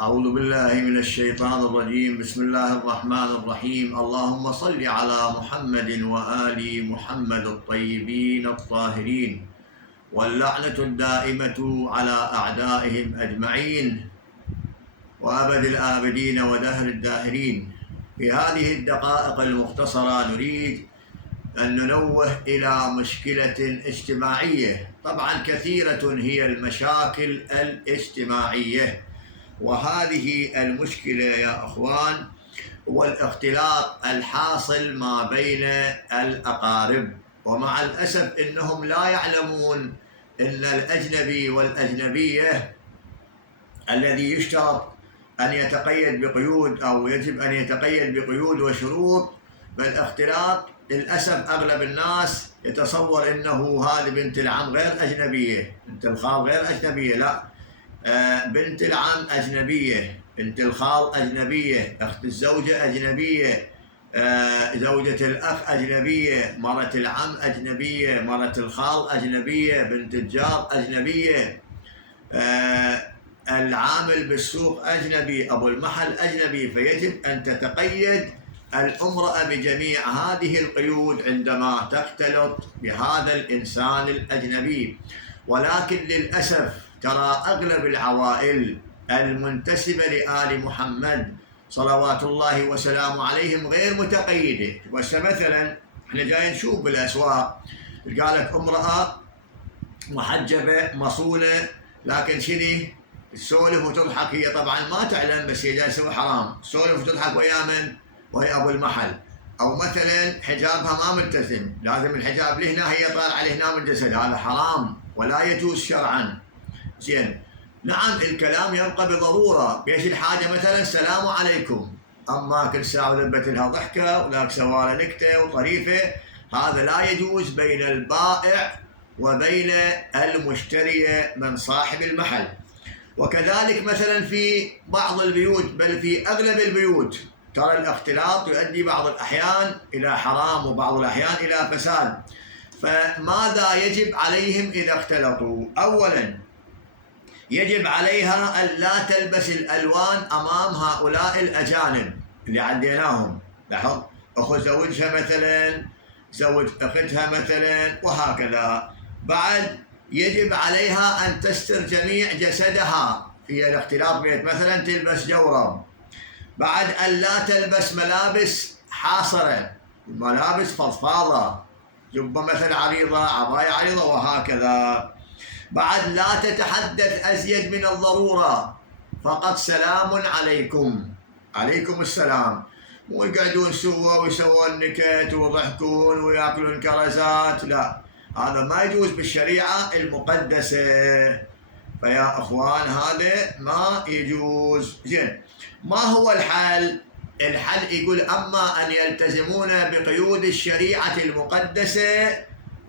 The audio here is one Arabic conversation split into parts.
أعوذ بالله من الشيطان الرجيم. بسم الله الرحمن الرحيم. اللهم صل على محمد وآل محمد الطيبين الطاهرين، واللعنة الدائمة على أعدائهم أجمعين وأبد الآبدين ودهر الداهرين. في هذه الدقائق المختصرة نريد أن ننوه إلى مشكلة اجتماعية. طبعا كثيرة هي المشاكل الاجتماعية، وهذه المشكلة يا أخوان هو الاختلاط الحاصل ما بين الأقارب، ومع الأسف إنهم لا يعلمون أن الأجنبي والأجنبية الذي يشترط أن يتقيد بقيود أو يجب أن يتقيد بقيود وشروط بالاختلاط. للأسف أغلب الناس يتصور أنه هذه بنت العم غير أجنبية، بنت الخال غير أجنبية. لا، بنت العم أجنبية، بنت الخال أجنبية، أخت الزوجة أجنبية، زوجة الأخ أجنبية، مرة العم أجنبية، مرة الخال أجنبية، بنت الجار أجنبية، العامل بالسوق أجنبي، أبو المحل أجنبي. فيجب أن تتقيد الامرأة بجميع هذه القيود عندما تختلط بهذا الإنسان الأجنبي. ولكن للأسف ترى أغلب العوائل المنتسبة لآل محمد صلوات الله وسلامه عليهم غير متقيدة. مثلا احنا جاي نشوف بالأسواق قالت امرأة محجبة مصونة، لكن شني تسولف وتضحك. هي طبعا ما تعلم، بس هي جاي تسوي حرام، تسولف وتضحك ويا من؟ وهي أبو المحل. أو مثلا حجابها ما ملتزم، لازم الحجاب لهنا هي طالعة لهنا من جسد، هذا حرام ولا يجوز شرعا. زين، نعم الكلام يبقى بضرورة. بيش الحاجة مثلا السلام عليكم، أما كل ساعة ذبت لها ضحكة ولاك سوالة نكتة وطريفة، هذا لا يجوز بين البائع وبين المشتري من صاحب المحل. وكذلك مثلا في بعض البيوت، بل في أغلب البيوت، ترى الاختلاط يؤدي بعض الأحيان إلى حرام وبعض الأحيان إلى فساد. فماذا يجب عليهم إذا اختلطوا؟ أولا يجب عليها أن لا تلبس الألوان أمام هؤلاء الأجانب اللي عديناهم. لاحظ، أخو زوجها مثلا، زوج أختها مثلا، وهكذا. بعد يجب عليها أن تستر جميع جسدها في الاختلاط بيت، مثلا تلبس جورب. بعد أن لا تلبس ملابس حاصرة، ملابس فضفاضة، جبة مثل عريضة، عباية عريضة، وهكذا. بعد لا تتحدث أزيد من الضرورة، فقط سلام عليكم، عليكم السلام. مو يقعدون سوا ويسوون نكت ويضحكون وياكلون كرزات، لا، هذا ما يجوز بالشريعة المقدسة. فيا أخوان هذا ما يجوز. زين، ما هو الحل؟ الحل يقول أما أن يلتزمون بقيود الشريعة المقدسة،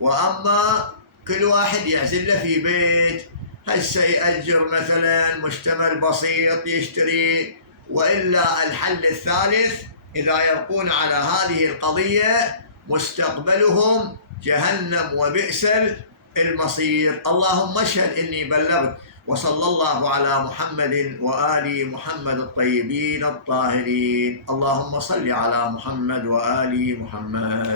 وأما كل واحد يعزل له في بيت، هسه يأجر مثلا مشتمل بسيط يشتري. وإلا الحل الثالث إذا يبقون على هذه القضية مستقبلهم جهنم وبئس المصير. اللهم اشهد إني بلغت. وصلى الله على محمد وآل محمد الطيبين الطاهرين. اللهم صل على محمد وآل محمد.